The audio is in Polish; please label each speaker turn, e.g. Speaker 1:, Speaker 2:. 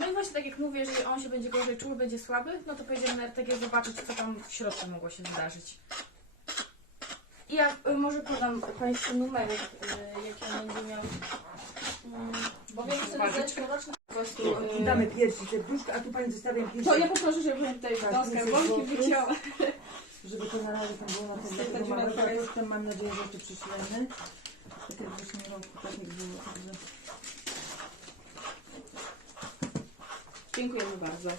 Speaker 1: No i właśnie tak jak mówię, jeżeli on się będzie gorzej czuł, będzie słaby, no to pojedziemy na RTG zobaczyć, co tam w środku mogło się zdarzyć. I ja y, może podam Państwu numery, y, jakie on będzie miał. Mm, Bo wiem, że Zobaczyć. zeszłoroczny po prostu...
Speaker 2: y, Damy piersi, serduszko, a tu pani zostawiam piersi.
Speaker 1: To ja poproszę, żeby tutaj Tak, więcej bąki złotych. wycięła.
Speaker 2: Żeby to na razie tam było na tym, Wstyd,
Speaker 1: dlatego tak mamy
Speaker 2: kosztem, mam nadzieję, że jeszcze przyślemy. Tak jak w zeszłym roku, tak było, także...
Speaker 1: Dziękujemy bardzo.